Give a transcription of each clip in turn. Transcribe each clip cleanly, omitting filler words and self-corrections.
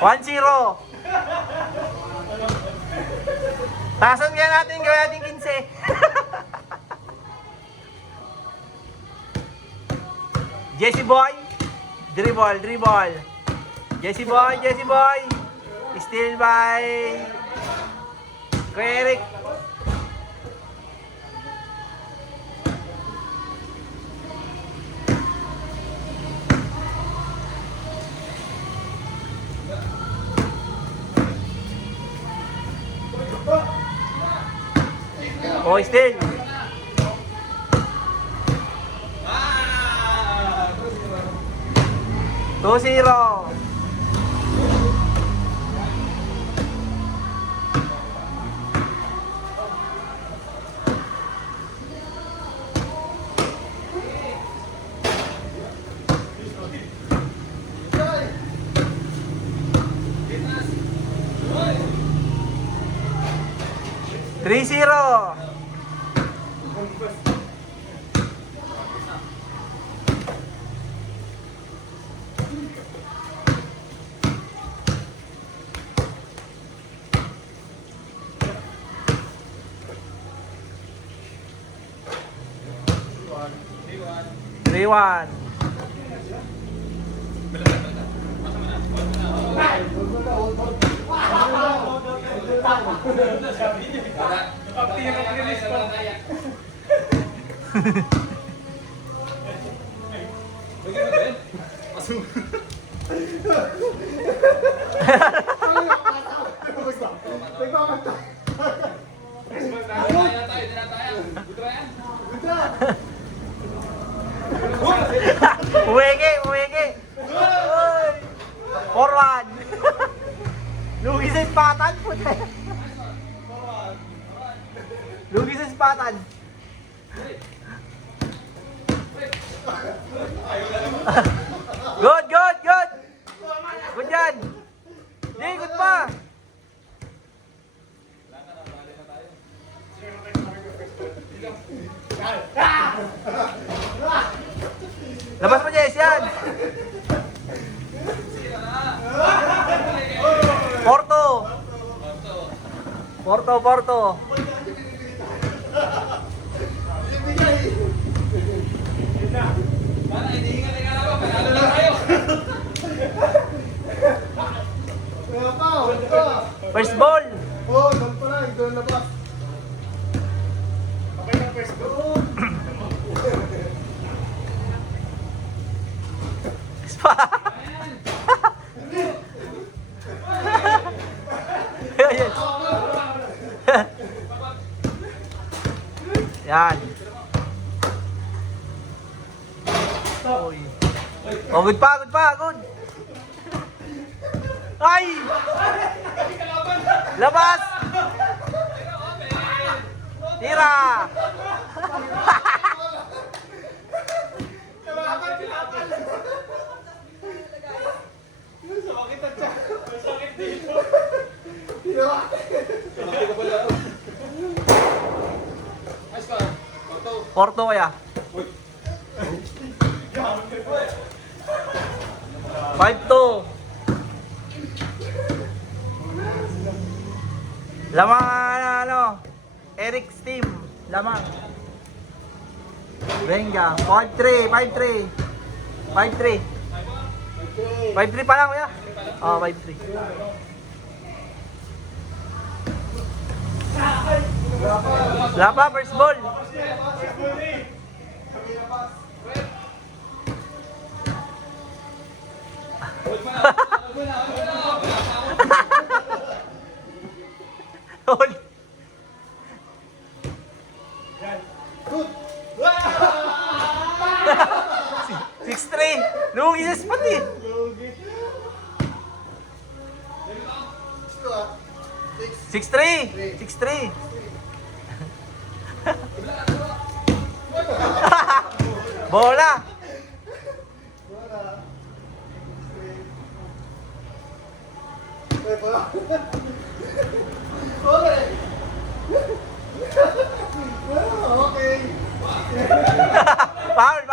1-0. Tasan kaya natin, gawin natin 15. Jesse Boy. Dribble. Jesse Boy. Steal by Eric. Oh, steal. Two zero. Three zero. Three one. Uwege. Forward. Lugi sa ispatan. Lugi sa ispatan. Good. Good yan. Hindi, good pa. Labas mo, Jess, yan. Porto. First ball. Oh, doon pa lang. Doon labas. Okay na first ball. Yan. Oh, good pa. Ay! Labas! Tira! Porto kaya? 5-2. Lamang Eric's team. Lamang. Venga. 5-3. 5-3 pa lang kuya. Oh, 5-3. Wala pa, first ball. Hold. 6-3. Lugi sa spot eh. 6-3. Bola. Okay. Foul.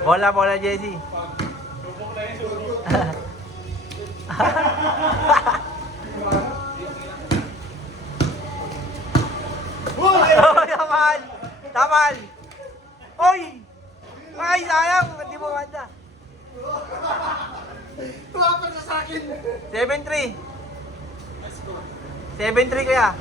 Bola, bola, Jesse. Oh, tamal! Tamal! Oy! Ay, sayang! Hindi mo ganda. Tumapan sa akin. 7-3. 7-3 kaya.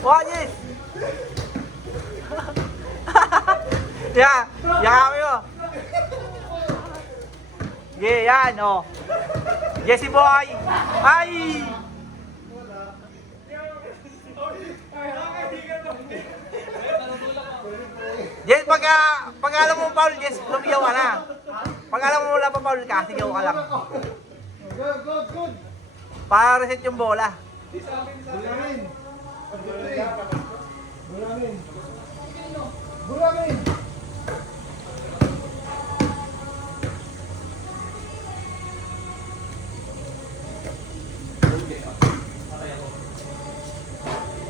What is? Yeah, yakami mo. Yeah, yan, oh. Jesse boy. Ay! Jess, pag alam mo foul, Jess, lumiyaw ka na. Pag alam mo wala pa foul ka, sigaw ka lang. Good, good, good. Para reset yung bola. Bulangin. Bulangin. Bulangin.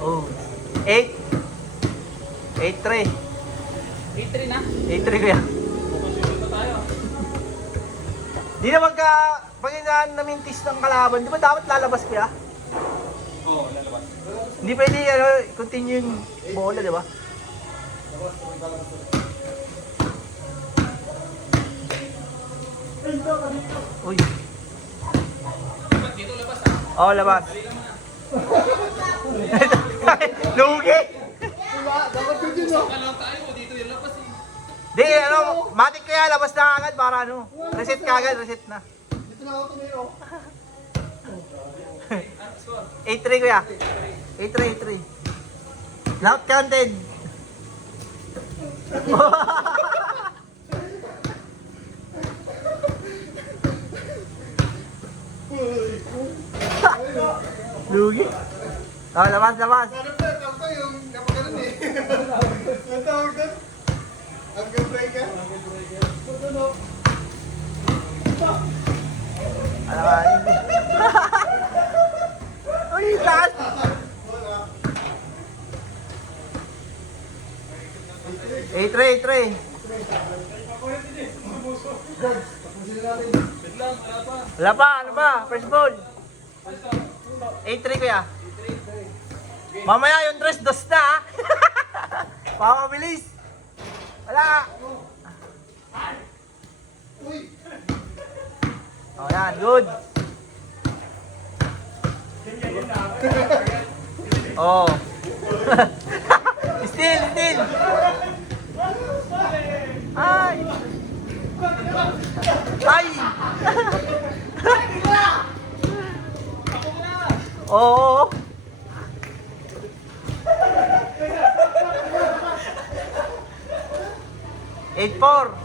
Oh. 8. 8-3. 8-3 na. 8-3 kuya. Susunod na tayo. Di na pag namintis ng kalaban, di ba dapat lalabas kuya? Oo, lalabas. Hindi pwede continue yung bola, di ba? Uy. Dapat dito labas ah. Oh, labas. Dali ka muna. Lugi. Diba? Dapat yun yun, no? Kalaw tayo, dito yung labas eh. Di, matik kaya labas na agad para reset ka agad, reset na. Dito na ako tumayo. 8-3 kuya. 8-3, 8-3. Loud counted. Lugi. Oh, labas, labas. Ano pa, tawag ko yung napagalan eh. Ang tawag doon? Angle breaker? Ano? Alakay. Uy, taas. Eight, three. Tapusin na natin. Biglang, wala pa. Wala pa, ano ba? First ball. 8-3 kuya. Mamaya yung tres dos na ah. Pamabilis. Wala. Uy! Oh, yan, good. Oh. Still. Ay. Ay. Oo. Eight four.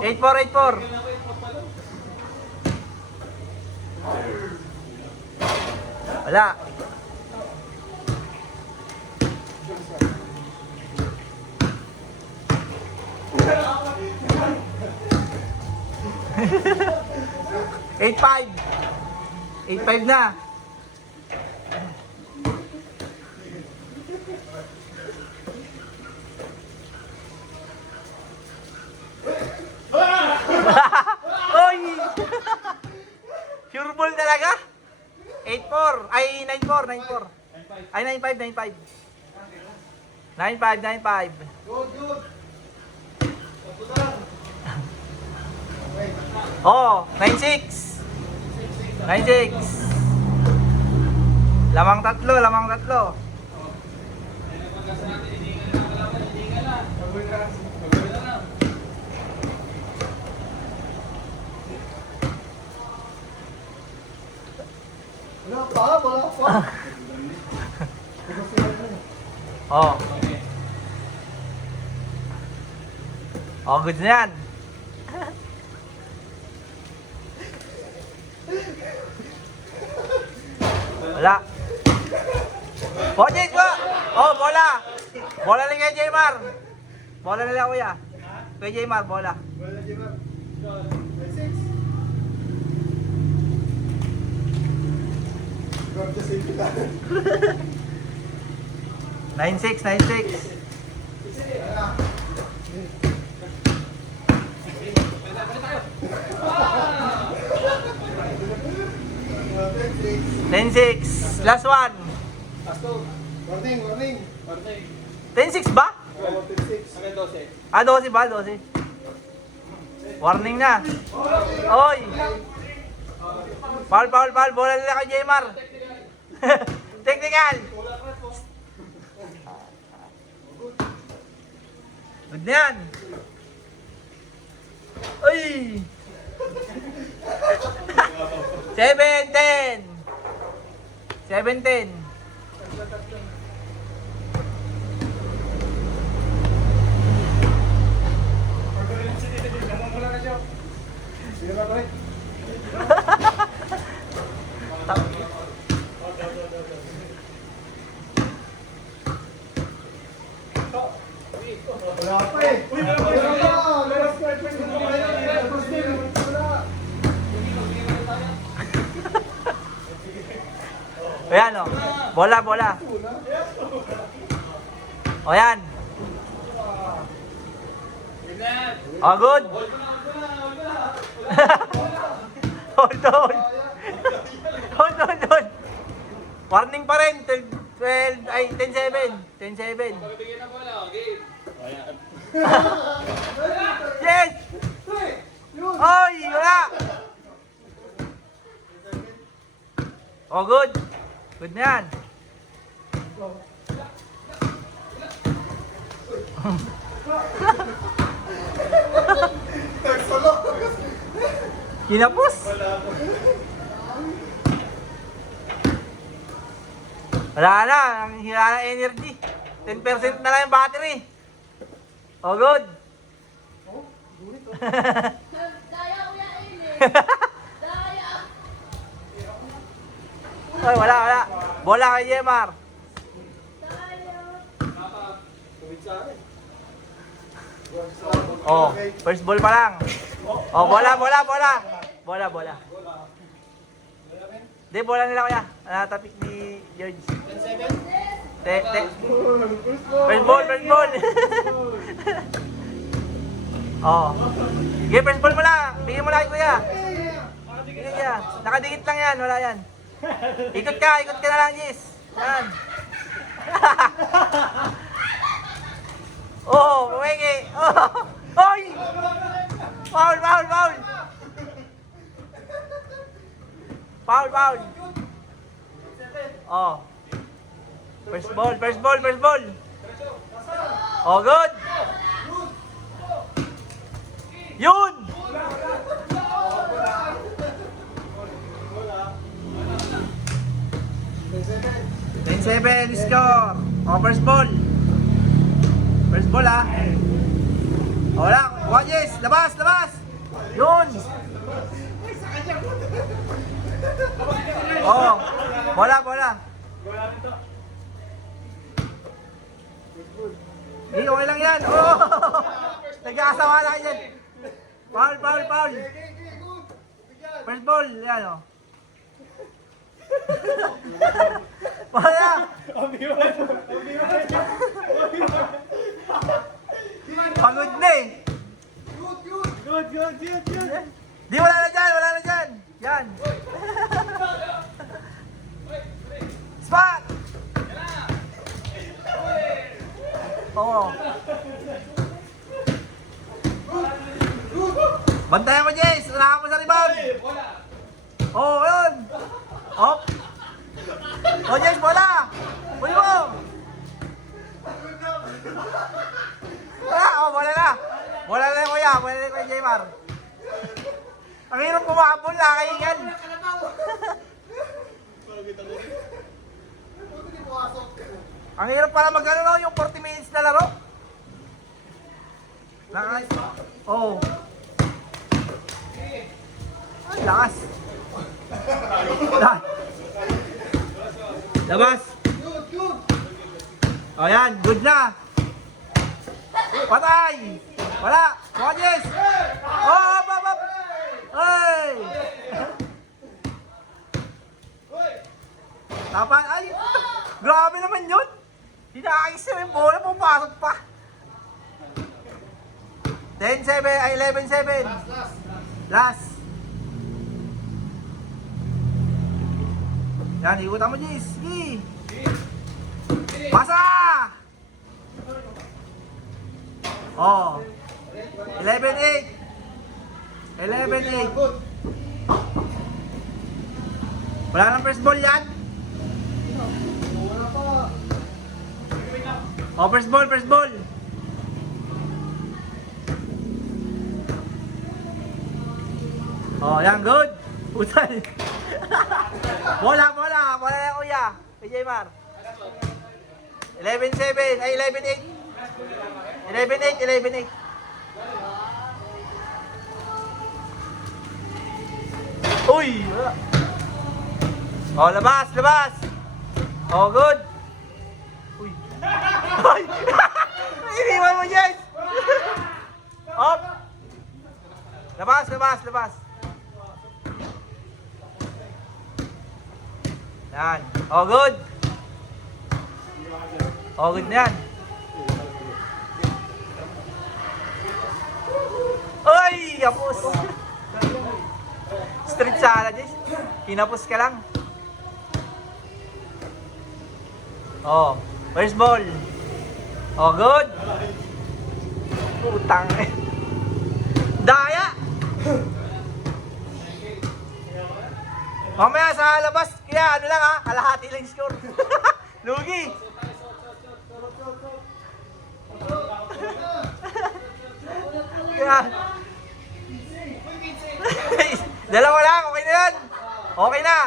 8-4. Wala. Eight five. 8-5 na. Oy! Pure ball talaga? 8-4. Ay, 9-4. Ay, 9-5. 9-5. Good, good. Oh, 9-6. 9-6. Lamang tatlo. Wala pa. Oh. Oh, good na yan. Wala. Oh, Jake, ba? Oh, bola. Bola lang kay Jmar. Bola nila kuya. Kay Jmar, bola. Wala di ba? 9-6. Grab the safety tayo. 9-6, 9-6. Ah, 10-6. 10-6. Last one. Warning, warning. 10-6 ba? Oh, 10-6. Hanggang 12. Ah, 12 ba? 12. Warning na. Oy! Foul, foul, foul. Bola nila kay Jmar. Technical. Good na yan. Uy! 7-10. 7-10. Sige na, pare. Wala pa eh. Wala pa. Meron square point na tayo. Tapos din, wala. Ayan o. Bola, bola. O yan. O, good. Hold on. Hold on, hold. Warning pa rin. 12, ay, 10-7. 10-7. Bigyan ng bola, game. Yes! Oy, wala! Oh, good. Good na yan. Nagsalo. Kinapos. Wala na. Ang hila ng energy. 10% na lang yung battery. Oh, good. Daya Kuya Eli. Daya. Ay, wala, wala. Bola kay Jmar. Daya. Oh, first ball pa lang. Oh, bola, bola, bola. Bola, bola. Di, bola nila kuya. Natapik ni George. Te. First ball, first ball. Oh. Sige, first ball mo lang. Bigyan mo lang kuya. Bigyan niya. Nakadikit lang yan, wala yan. Ikot ka na lang, Jis. Yan. Oh, pumiki. Oh. Oy! Foul, foul, foul. Foul, foul. Oh. First ball, first ball, first ball. Oh, good. Yun! 10-7 score. Oh, first ball. First ball ah. Oh, wala. One yes. Labas, labas. Yun. Oh. Bola, bola. Hindi, okay lang yan. Oh. Nag-aasawa lang yan. Foul, foul, foul. First ball. Yan oh. Wala. Pagod na eh. Good. Di, wala na dyan, wala na dyan. Yan. Spot! Oo. Bantayan mo, Jess. Unahan mo sa rebound. Oo, yun. Hop. Oh, Jess, bola. Huli mo. Oh, bola na. Bola na kuya. Bola na kuya, Jmar. Ang hirap kumapon, nakaingan. Ang hirap pala mag-ano no, yung 40 minutes na laro. Oh. Ay, lakas. Labas. Oh, yan. Good na. Patay! Wala! Mga Jess! Oh, up, up, up! Ay! Tapan, ay! Grabe naman yun! Hinakis na yung bola, pumapasok pa! 10-7, ay 11-7. Last. Yan, ikutan mo, Jis. Sige. Pasa! Oh. 11-8. 11-8. Wala nang first ball yan. Oh, first ball, first ball. Oh, yan, good. Putay. Bola, bola. Bola na kuya. PJ Mar. 11-7. Ay, 11-8. 11-8, 11-8. Uy! Wala. Oh, labas, labas. Oh, good. Uy. Ay! Iniwan mo, Jess. Up. Labas, labas, labas. Yan. Oh, good. Oh, good na yan. Uy! Kapos. Street salad, Jess. Kinapos ka lang. Oh, where's ball? Oh, good. Putang eh. Daya! Mamaya sa labas, kaya ano lang ha, kalahati lang score. Lugi! Kaya... Dalawa lang, okay na yan. Okay na.